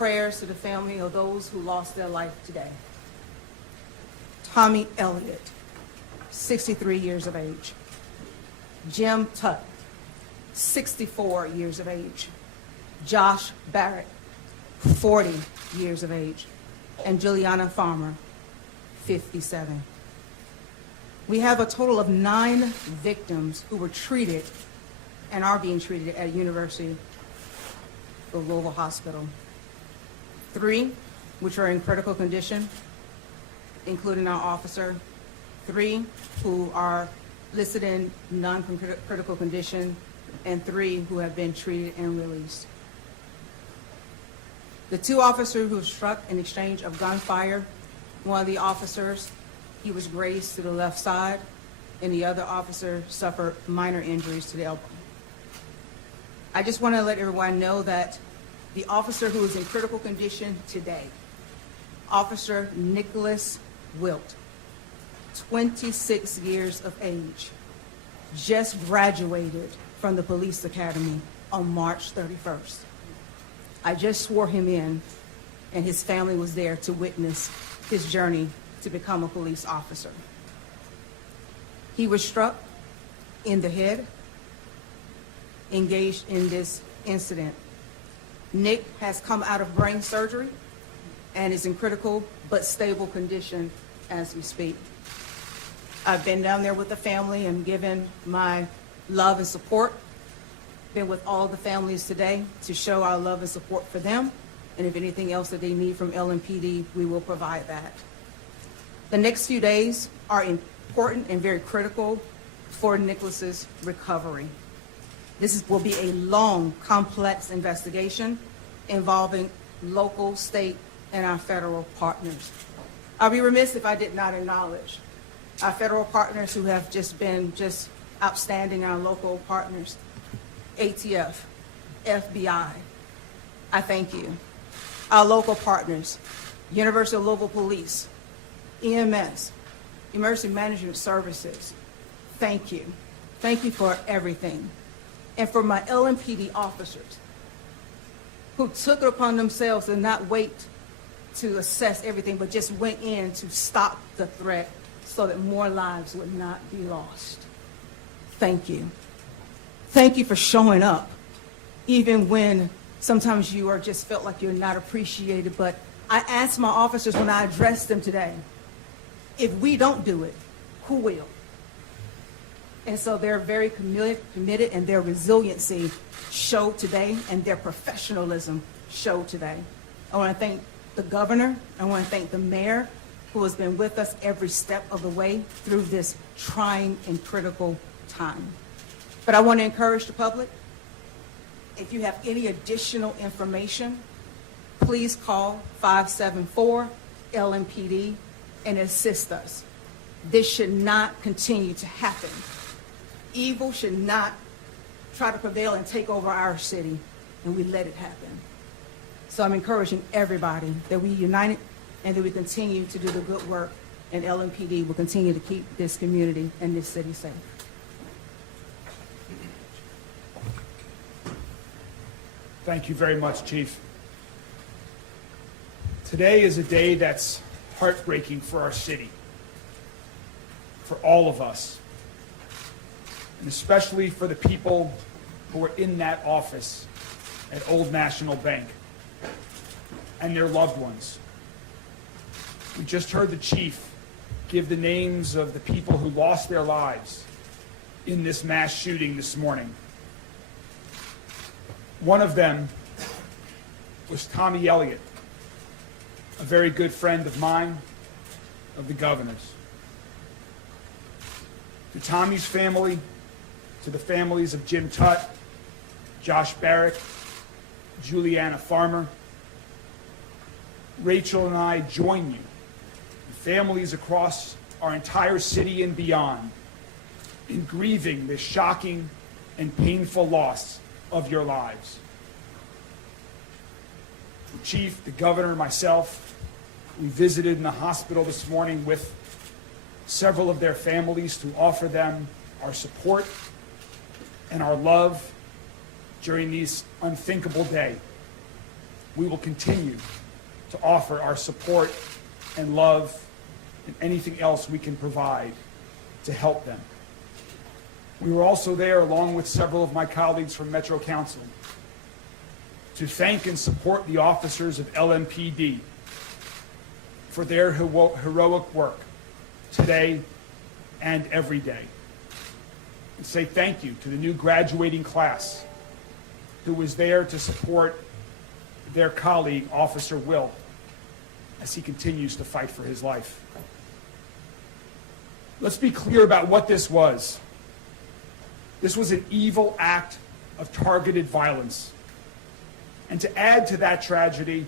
prayers to the family of those who lost their life today. Tommy Elliott, 63 years of age. Jim Tutt, 64 years of age. Josh Barrick, 40 years of age. And Juliana Farmer, 57. We have a total of 9 victims who were treated and are being treated at University of Louisville Hospital. 3 which are in critical condition, including our officer. 3 who are listed in non-critical condition, and 3 who have been treated and released. The 2 officers who were struck in exchange of gunfire, one of the officers, he was grazed to the left side, and the other officer suffered minor injuries to the elbow. I just want to let everyone know that the officer who is in critical condition today, Officer Nicholas Wilt, 26 years of age, just graduated from the police academy on March 31st. I just swore him in, and his family was there to witness his journey to become a police officer. He was struck in the head, engaged in this incident. Nick has come out of brain surgery and is in critical but stable condition as we speak. I've been down there with the family and given my love and support. Been with all the families today to show our love and support for them, and if anything else that they need from LMPD, we will provide that. The next few days are important and very critical for Nicholas's recovery. This will be a long, complex investigation involving local, state, and our federal partners. I'll be remiss if I did not acknowledge our federal partners who have just been outstanding, our local partners, ATF, FBI, I thank you. Our local partners, University of Louisville Police, EMS, Emergency Management Services, thank you. Thank you for everything. And for my LMPD officers who took it upon themselves to not wait to assess everything, but just went in to stop the threat so that more lives would not be lost. Thank you. Thank you for showing up, even when sometimes you are just felt like you're not appreciated. But I asked my officers when I addressed them today, if we don't do it, who will? And so they're very committed, and their resiliency showed today, and their professionalism showed today. I want to thank the governor. I want to thank the mayor, who has been with us every step of the way through this trying and critical time. But I want to encourage the public, if you have any additional information, please call 574-LMPD and assist us. This should not continue to happen. Evil should not try to prevail and take over our city, and we let it happen. So I'm encouraging everybody that we unite and that we continue to do the good work, and LMPD will continue to keep this community and this city safe. Thank you very much, Chief. Today is a day that's heartbreaking for our city, for all of us, and especially for the people who are in that office at Old National Bank and their loved ones. We just heard the chief give the names of the people who lost their lives in this mass shooting this morning. One of them was Tommy Elliott, a very good friend of mine, of the governor's. To Tommy's family, to the families of Jim Tutt, Josh Barrick, Juliana Farmer, Rachel and I join you, the families across our entire city and beyond, in grieving this shocking and painful loss of your lives. The chief, the governor, myself, we visited in the hospital this morning with several of their families to offer them our support and our love during this unthinkable day. we will continue to offer our support and love and anything else we can provide to help them. We were also there, along with several of my colleagues from Metro Council, to thank and support the officers of LMPD for their heroic work today and every day. And say thank you to the new graduating class who was there to support their colleague, Officer Will, as he continues to fight for his life. Let's be clear about what this was. This was an evil act of targeted violence. And to add to that tragedy,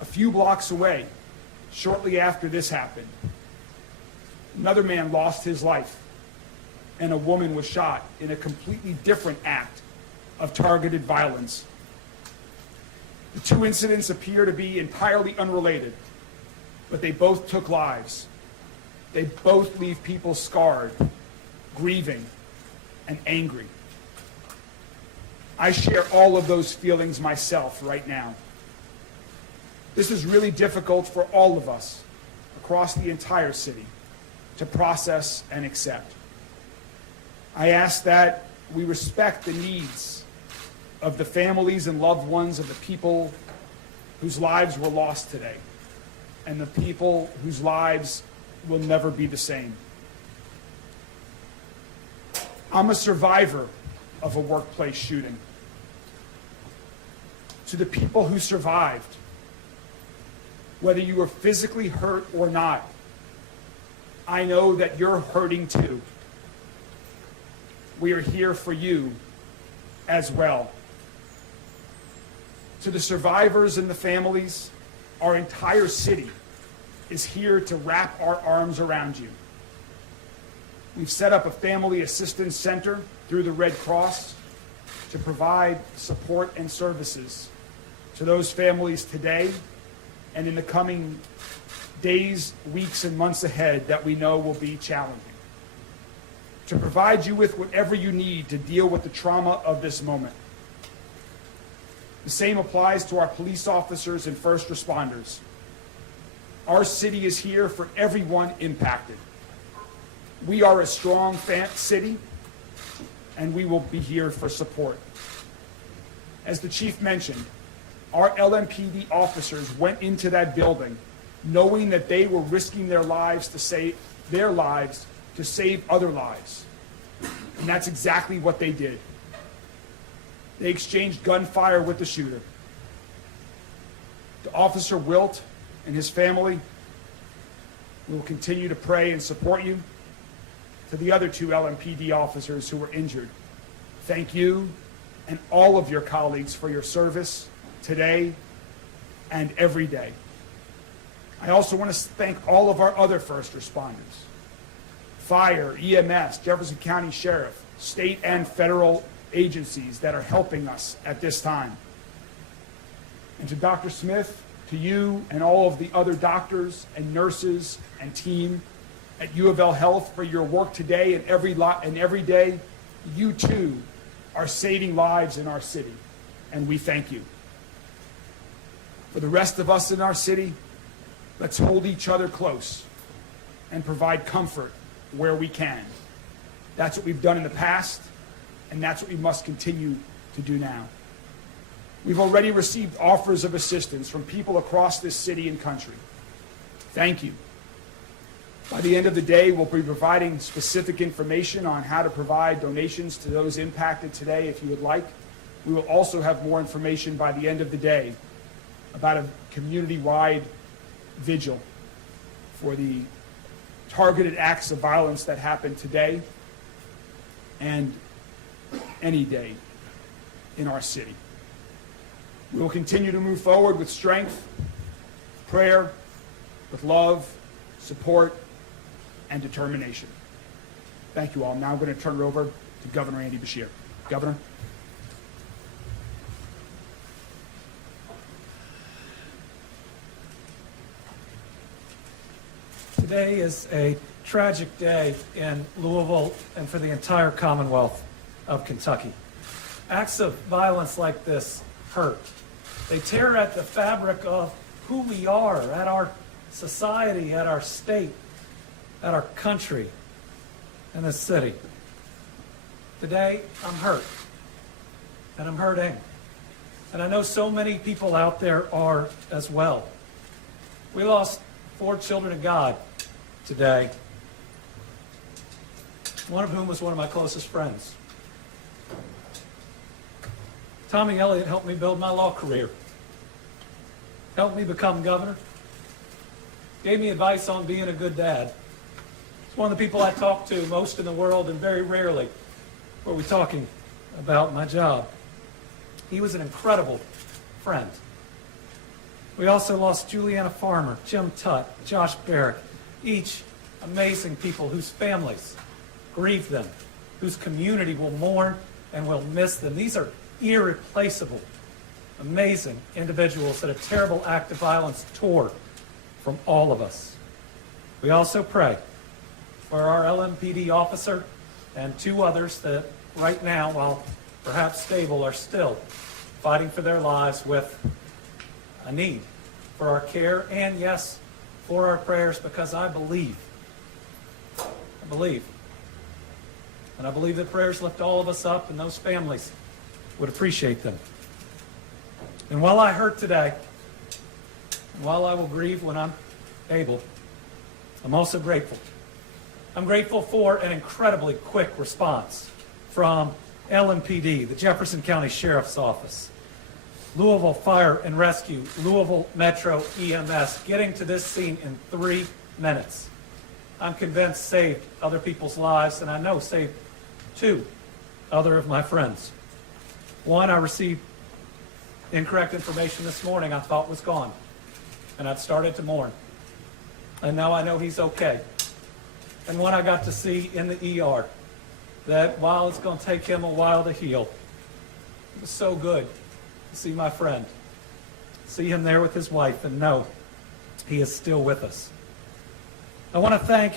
a few blocks away, shortly after this happened, another man lost his life, and a woman was shot in a completely different act of targeted violence. The two incidents appear to be entirely unrelated, but they both took lives. They both leave people scarred, grieving, and angry. I share all of those feelings myself right now. This is really difficult for all of us across the entire city to process and accept. I ask that we respect the needs of the families and loved ones of the people whose lives were lost today, and the people whose lives will never be the same. I'm a survivor of a workplace shooting. To the people who survived, whether you were physically hurt or not, I know that you're hurting too. We are here for you as well. To the survivors and the families, our entire city is here to wrap our arms around you. We've set up a family assistance center through the Red Cross to provide support and services to those families today and in the coming days, weeks, and months ahead that we know will be challenging. To provide you with whatever you need to deal with the trauma of this moment. The same applies to our police officers and first responders. Our city is here for everyone impacted. We are a strong city, and we will be here for support. As the chief mentioned, our LMPD officers went into that building knowing that they were risking their lives to save other lives. And that's exactly what they did. They exchanged gunfire with the shooter. To Officer Wilt and his family, we will continue to pray and support you. To the other two LMPD officers who were injured, thank you and all of your colleagues for your service today and every day. I also want to thank all of our other first responders, fire, EMS, Jefferson County Sheriff, state and federal agencies that are helping us at this time. And to Dr. Smith, to you and all of the other doctors and nurses and team at U of L Health for your work today and every day, you too are saving lives in our city, and we thank you. For the rest of us in our city, let's hold each other close and provide comfort where we can. That's what we've done in the past, and that's what we must continue to do now. We've already received offers of assistance from people across this city and country. Thank you. By the end of the day, we'll be providing specific information on how to provide donations to those impacted today if you would like. We will also have more information by the end of the day about a community-wide vigil for the targeted acts of violence that happened today and any day in our city. We will continue to move forward with strength, prayer, with love, support, and determination. Thank you all. Now I'm going to turn it over to Governor Andy Beshear. Governor. Today is a tragic day in Louisville and for the entire Commonwealth of Kentucky. Acts of violence like this hurt. They tear at the fabric of who we are, at our society, at our state, at our country, and this city. Today, I'm hurt, and I'm hurting. And I know so many people out there are as well. We lost 4 children of God today, one of whom was one of my closest friends. Tommy Elliott helped me build my law career, helped me become governor, gave me advice on being a good dad. He's one of the people I talk to most in the world, and very rarely were we talking about my job. He was an incredible friend. We also lost Juliana Farmer, Jim Tutt, Josh Barrick, each amazing people whose families grieve them, whose community will mourn and will miss them. These are irreplaceable, amazing individuals that a terrible act of violence tore from all of us. We also pray for our LMPD officer and 2 others that right now, while perhaps stable, are still fighting for their lives with a need for our care and, yes, for our prayers, because I believe, and I believe that prayers lift all of us up, and those families would appreciate them. And while I hurt today, and while I will grieve when I'm able, I'm also grateful. I'm grateful for an incredibly quick response from LMPD, the Jefferson County Sheriff's Office, Louisville Fire and Rescue, Louisville Metro EMS, getting to this scene in 3 minutes. I'm convinced saved other people's lives, and I know saved 2 other of my friends. One, I received incorrect information this morning I thought was gone, and I'd started to mourn. And now I know he's okay. And one I got to see in the ER, that while it's going to take him a while to heal, it was so good to see my friend, see him there with his wife, and know he is still with us. I want to thank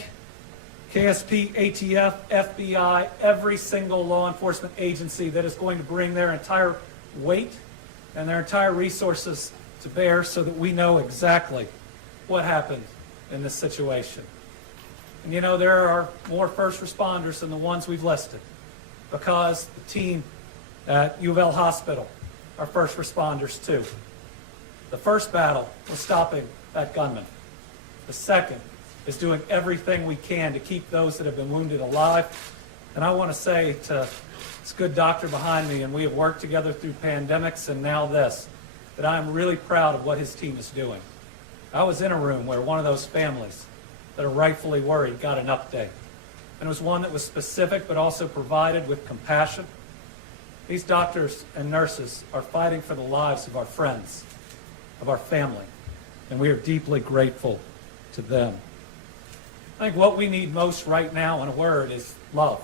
KSP, ATF, FBI, every single law enforcement agency that is going to bring their entire weight and their entire resources to bear so that we know exactly what happened in this situation. And you know, there are more first responders than the ones we've listed, because the team at U of L Hospital are first responders too. The first battle was stopping that gunman. The second is doing everything we can to keep those that have been wounded alive. And I want to say to this good doctor behind me, and we have worked together through pandemics and now this, that I am really proud of what his team is doing. I was in a room where one of those families that are rightfully worried got an update. And it was one that was specific but also provided with compassion. These doctors and nurses are fighting for the lives of our friends, of our family, and we are deeply grateful to them. I think what we need most right now, in a word, is love.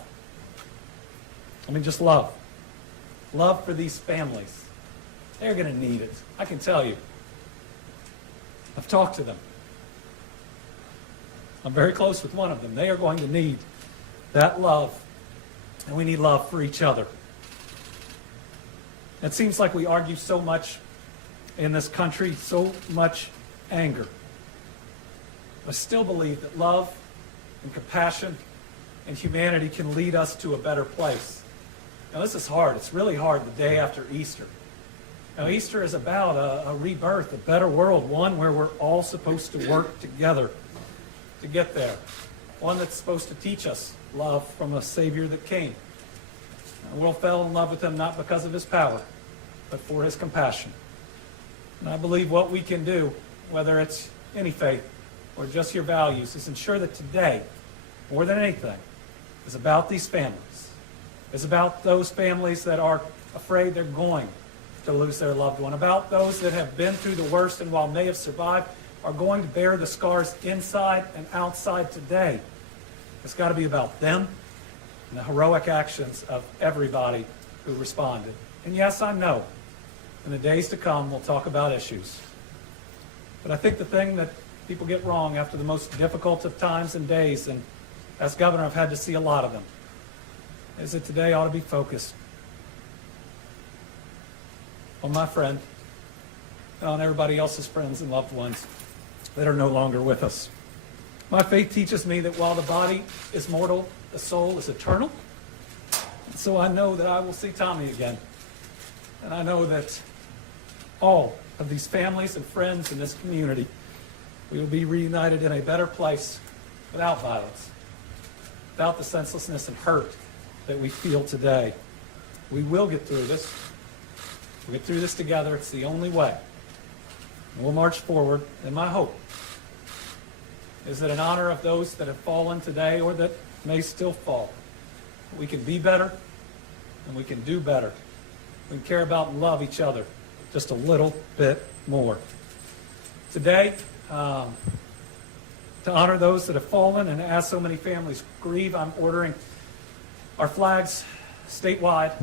I mean, just love. Love for these families. They're going to need it, I can tell you. I've talked to them. I'm very close with one of them. They are going to need that love, and we need love for each other. It seems like we argue so much in this country, so much anger. I still believe that love and compassion and humanity can lead us to a better place. Now, this is hard. It's really hard the day after Easter. Now, Easter is about a rebirth, a better world, one where we're all supposed to work together to get there. One that's supposed to teach us love from a Savior that came. The world fell in love with him not because of his power, but for his compassion. And I believe what we can do, whether it's any faith or just your values, is ensure that today, more than anything, is about these families. It's about those families that are afraid they're going to lose their loved one, about those that have been through the worst and while may have survived, are going to bear the scars inside and outside today. It's got to be about them and the heroic actions of everybody who responded. And yes, I know, in the days to come, we'll talk about issues. But I think the thing that people get wrong after the most difficult of times and days, and as governor, I've had to see a lot of them, is that today ought to be focused on my friend and on everybody else's friends and loved ones that are no longer with us. My faith teaches me that while the body is mortal, the soul is eternal. And so I know that I will see Tommy again. And I know that all of these families and friends in this community, we will be reunited in a better place without violence, without the senselessness and hurt that we feel today. We will get through this. We'll get through this together. It's the only way. And we'll march forward. And my hope is that in honor of those that have fallen today or that may still fall, we can be better and we can do better. We can care about and love each other just a little bit more. Today, to honor those that have fallen and as so many families grieve, I'm ordering our flags statewide,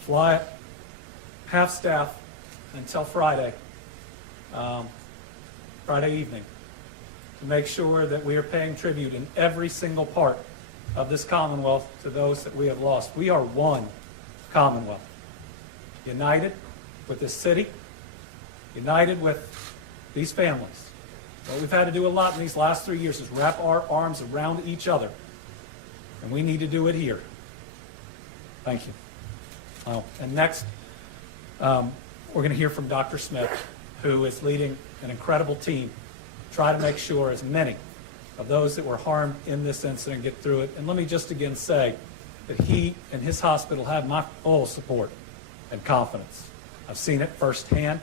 fly at half staff until Friday evening, to make sure that we are paying tribute in every single part of this Commonwealth to those that we have lost. We are one Commonwealth, united with this city, united with these families. What we've had to do a lot in these last 3 years is wrap our arms around each other, and we need to do it here. Thank you. Oh, and next, we're going to hear from Dr. Smith, who is leading an incredible team to try to make sure as many of those that were harmed in this incident get through it. And let me just again say that he and his hospital have my full support and confidence. I've seen it firsthand.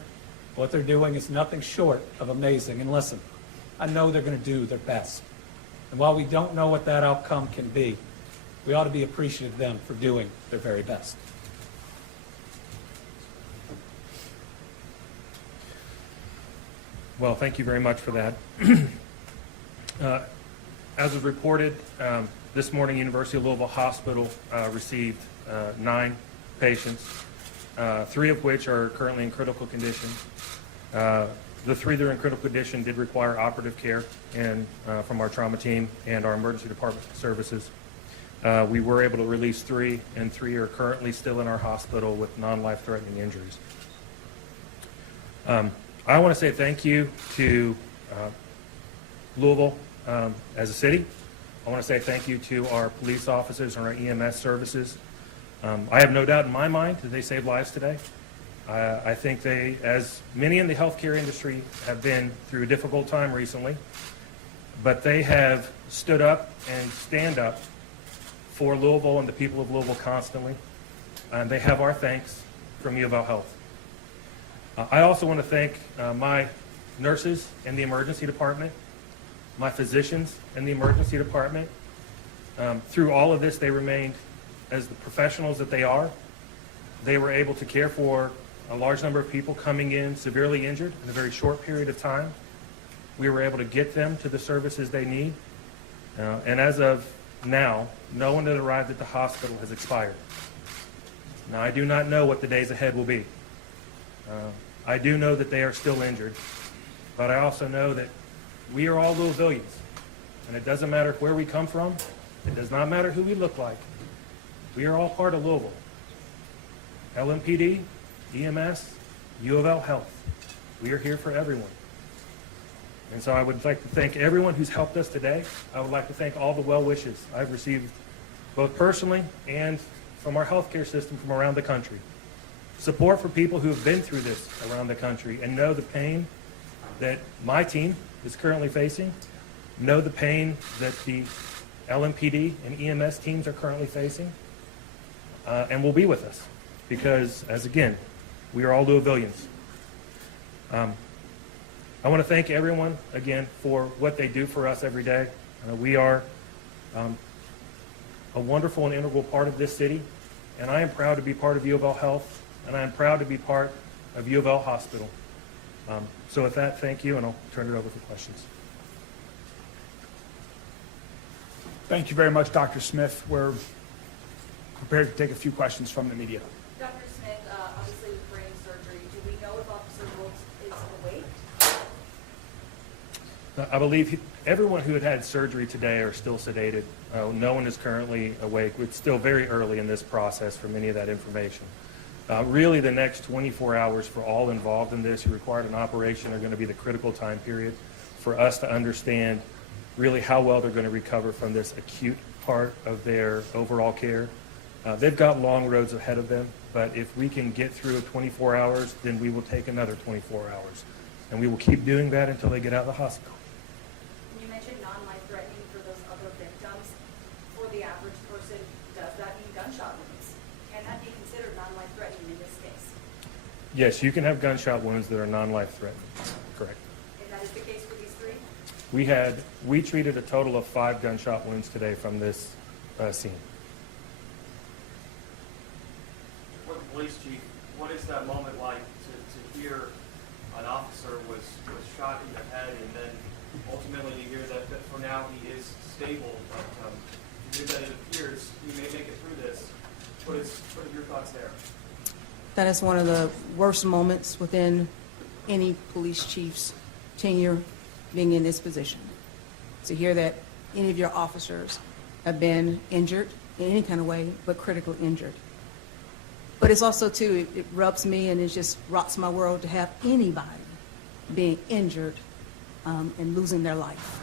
What they're doing is nothing short of amazing. And listen, I know they're going to do their best. And while we don't know what that outcome can be, we ought to be appreciative of them for doing their very best. Well, thank you very much for that. As was reported, this morning, University of Louisville Hospital received 9 patients, 3 of which are currently in critical condition. The 3 that are in critical condition did require operative care from our trauma team and our emergency department services. We were able to release 3, and 3 are currently still in our hospital with non-life-threatening injuries. I want to say thank you to Louisville as a city. I want to say thank you to our police officers and our EMS services. I have no doubt in my mind that they saved lives today. I think they, as many in the healthcare industry, have been through a difficult time recently, but they have stood up and stand up for Louisville and the people of Louisville constantly. And they have our thanks from U of L Health. I also want to thank my nurses in the emergency department, my physicians in the emergency department. Through all of this, they remained as the professionals that they are. They were able to care for a large number of people coming in severely injured in a very short period of time. We were able to get them to the services they need. And as of now, no one that arrived at the hospital has expired. Now, I do not know what the days ahead will be. I do know that they are still injured, but I also know that we are all Louisvillians, and it doesn't matter where we come from. It does not matter who we look like. We are all part of Louisville. LMPD, EMS, U of L Health. We are here for everyone. And so I would like to thank everyone who's helped us today. I would like to thank all the well wishes I've received, both personally and from our healthcare system from around the country. Support for people who have been through this around the country and know the pain that my team is currently facing, know the pain that the LMPD and EMS teams are currently facing, and will be with us because, as again, we are all Louisvillians. I want to thank everyone again for what they do for us every day. We are a wonderful and integral part of this city, and I am proud to be part of U of L Health, and I am proud to be part of U of L Hospital. So with that, thank you, and I'll turn it over for questions. Thank you very much, Dr. Smith. We're prepared to take a few questions from the media. Dr. Smith, obviously with brain surgery, do we know if Officer Wilkes is awake? I believe everyone who had surgery today are still sedated. No one is currently awake. It's still very early in this process for many of that information. Really, the next 24 hours for all involved in this who required an operation are going to be the critical time period for us to understand really how well they're going to recover from this acute part of their overall care. They've got long roads ahead of them, but if we can get through 24 hours, then we will take another 24 hours. And we will keep doing that until they get out of the hospital. You mentioned non-life threatening for those other victims. For the average person, does that mean gunshot wounds? Can that be considered non-life threatening in this case? Yes, you can have gunshot wounds that are non-life threatening. Correct. And that is the case for these three? We treated a total of 5 gunshot wounds today from this scene. What police chief, what is that moment like to hear an officer was shot in the head and then ultimately you hear that for now he is stable, but you hear that it appears he may make it through this. What are your thoughts there? That is one of the worst moments within any police chief's tenure being in this position. To hear that any of your officers have been injured in any kind of way, but critically injured. But it's also, too, it rubs me and it just rocks my world to have anybody being injured and losing their life.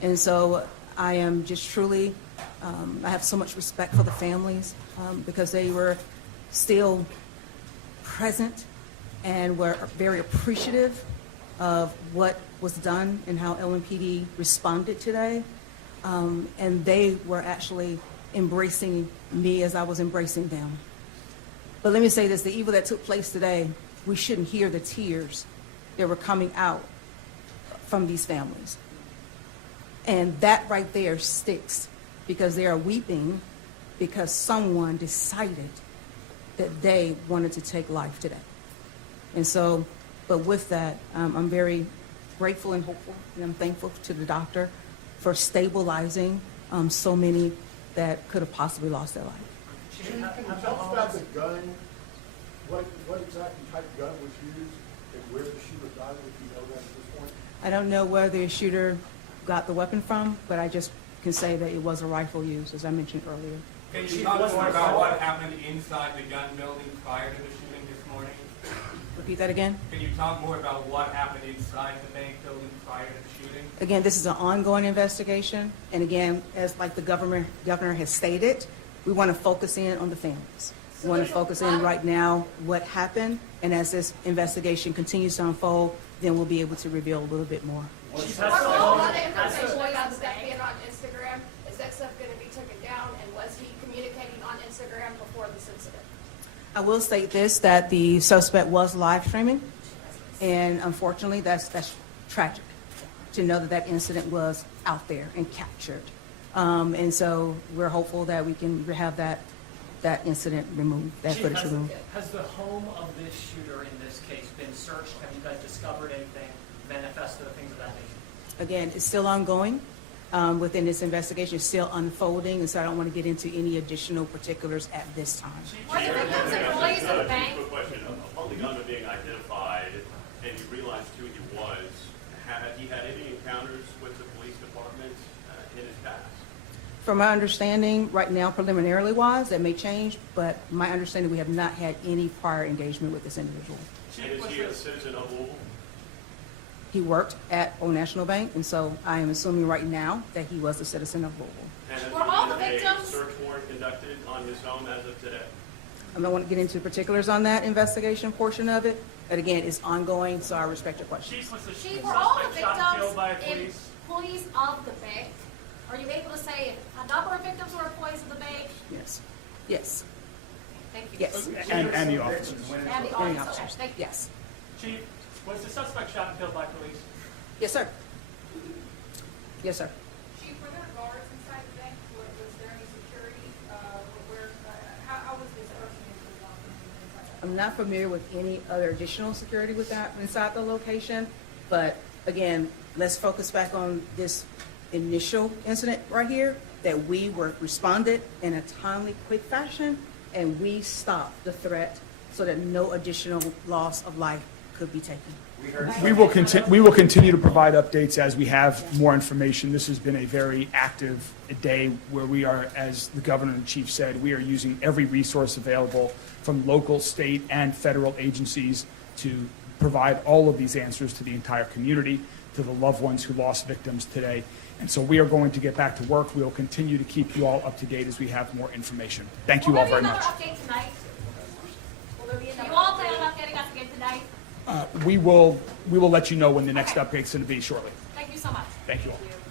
And so I am just truly, I have so much respect for the families because they were still present and were very appreciative of what was done and how LMPD responded today. And they were actually embracing me as I was embracing them. But let me say this, the evil that took place today, we shouldn't hear the tears that were coming out from these families. And that right there sticks because they are weeping because someone decided that they wanted to take life today. And so, but with that, I'm very grateful and hopeful, and I'm thankful to the doctor for stabilizing so many that could have possibly lost their life. Can you tell us about the gun? What exactly type of gun was used and where the shooter died? If you know that at this point? I don't know where the shooter got the weapon from, but I just can say that it was a rifle used, as I mentioned earlier. Can you talk more about what happened inside the gun building prior to the shooting this morning? Repeat that again? Can you talk more about what happened inside the bank building prior to the shooting? Again, this is an ongoing investigation, and again, as like the governor has stated, we want to focus in on the families. We want to focus in right now what happened, and as this investigation continues to unfold, then we'll be able to reveal a little bit more. Are all of the information about stuff being on Instagram, is that stuff going to be taken down, and was he communicating on Instagram before this incident? I will state this, that the suspect was live streaming, and unfortunately, that's tragic to know that that incident was out there and captured. And so we're hopeful that we can have that incident removed, that footage removed. Has the home of this shooter in this case been searched? Have you guys discovered anything, manifested, things of that nature? Again, it's still ongoing within this investigation. It's still unfolding, and so I don't want to get into any additional particulars at this time. Were the victims employees of the bank? Quick question. Upon the gunman being identified and you realized who he was, had he had any encounters with the police department in his past? From my understanding, right now, preliminarily wise, that may change, but my understanding, we have not had any prior engagement with this individual. And is he a citizen of Louisville? He worked at Old National Bank, and so I am assuming right now that he was a citizen of Louisville. And has Were all the there been a victims- search warrant conducted on his home as of today? I don't want to get into particulars on that investigation portion of it, but again, it's ongoing, so I respect your question. Chief, was the Chief, were all the suspect shot and killed by victims police? employees of the bank? Are you able to say if a number of victims were employees of the bank? Yes, yes, Thank you. yes. And the officers. And the Any audience, officers. okay, thank you. Yes, Chief, was the suspect shot and killed by police? yes, sir. Yes, sir. Chief, were there guards inside the bank? Was there any security? How was this person inside? I'm not familiar with any other additional security with that inside the location, but again, let's focus back on this initial incident right here, that we responded in a timely, quick fashion, and we stopped the threat so that no additional loss of life could be taken. We will continue to provide updates as we have more information. This has been a very active day where we are, as the governor and chief said, we are using every resource available from local, state, and federal agencies to provide all of these answers to the entire community, to the loved ones who lost victims today. And so we are going to get back to work. We will continue to keep you all up to date as we have more information. Thank you all very much. Will there be another update tonight? Will there be Do another? you all plan on getting us again tonight? We will let you know when the next update's going to be shortly. Thank you so much. Thank you all. Thank you.